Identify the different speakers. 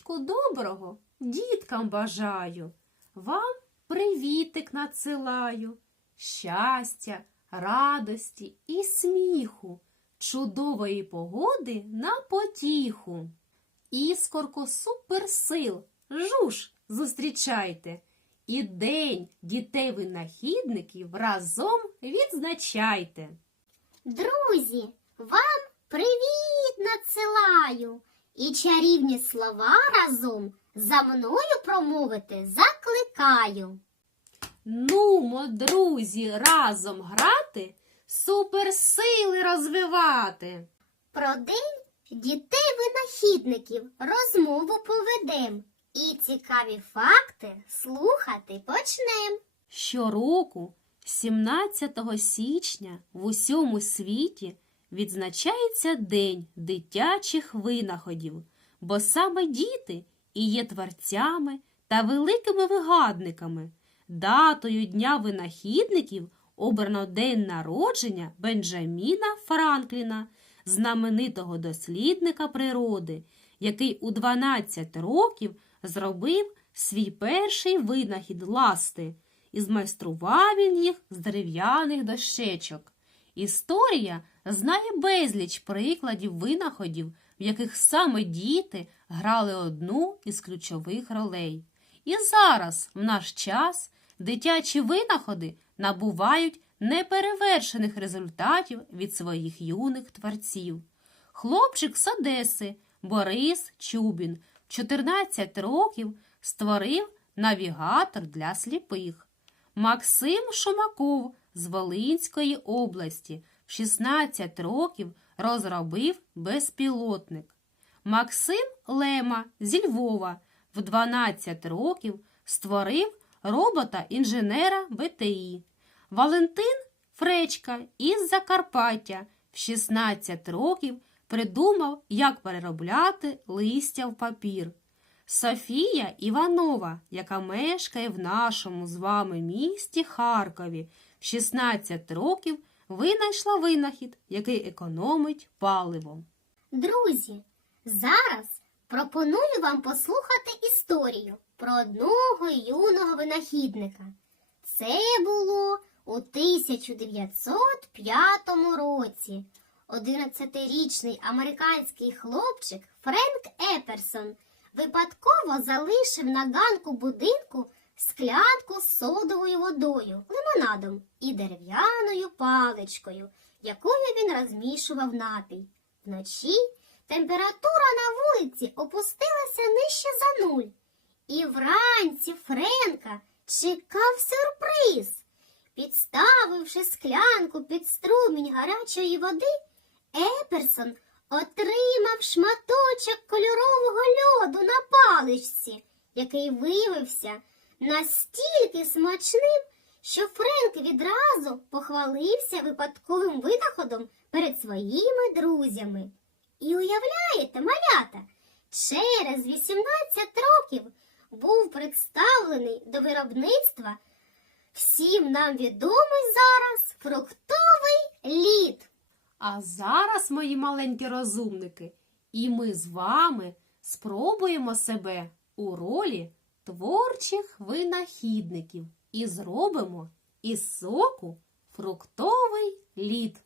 Speaker 1: раночку доброго діткам бажаю. Вам привітик надсилаю, щастя, радості і сміху, чудової погоди на потіху. Іскорко суперсил, жуж зустрічайте. І день дітей-винахідників разом відзначайте.
Speaker 2: Друзі, вам привіт надсилаю і чарівні слова разом за мною промовити закликаю.
Speaker 1: Нумо, друзі, разом грати, суперсили розвивати.
Speaker 2: Про день дітей-винахідників розмову поведем і цікаві факти слухати почнем.
Speaker 1: Щороку, 17 січня, в усьому світі відзначається День дитячих винаходів, бо саме діти і є творцями та великими вигадниками. Датою Дня винахідників обрано день народження Бенджаміна Франкліна, знаменитого дослідника природи, який у 12 років зробив свій перший винахід ласти і змайстрував він їх з дерев'яних дощечок. Історія знає безліч прикладів винаходів, в яких саме діти грали одну із ключових ролей. І зараз, в наш час, дитячі винаходи набувають неперевершених результатів від своїх юних творців. Хлопчик з Одеси Борис Чубін 14 років створив навігатор для сліпих. Максим Шумаков з Волинської області в 16 років розробив безпілотник. Максим Лема зі Львова в 12 років створив робота-інженера БТІ. Валентин Фречка із Закарпаття в 16 років придумав, як переробляти листя в папір. Софія Іванова, яка мешкає в нашому з вами місті Харкові, в 16 років винайшла винахід, який економить паливо.
Speaker 2: Друзі, зараз пропоную вам послухати історію про одного юного винахідника. Це було у 1905 році. 11-річний американський хлопчик Френк Еперсон випадково залишив на ганку будинку склянку з содовою водою, лимонадом і дерев'яною паличкою, якою він розмішував напій. Вночі температура на вулиці опустилася нижче за нуль. І вранці Френка чекав сюрприз. Підставивши склянку під струмінь гарячої води, Еперсон отримав шматочок кольорового льоду на паличці, який виявився настільки смачним, що Френк відразу похвалився випадковим винаходом перед своїми друзями. І уявляєте, малята, через 18 років був представлений до виробництва всім нам відомий зараз фруктовий лід.
Speaker 1: А зараз, мої маленькі розумники, і ми з вами спробуємо себе у ролі творчих винахідників і зробимо із соку фруктовий лід.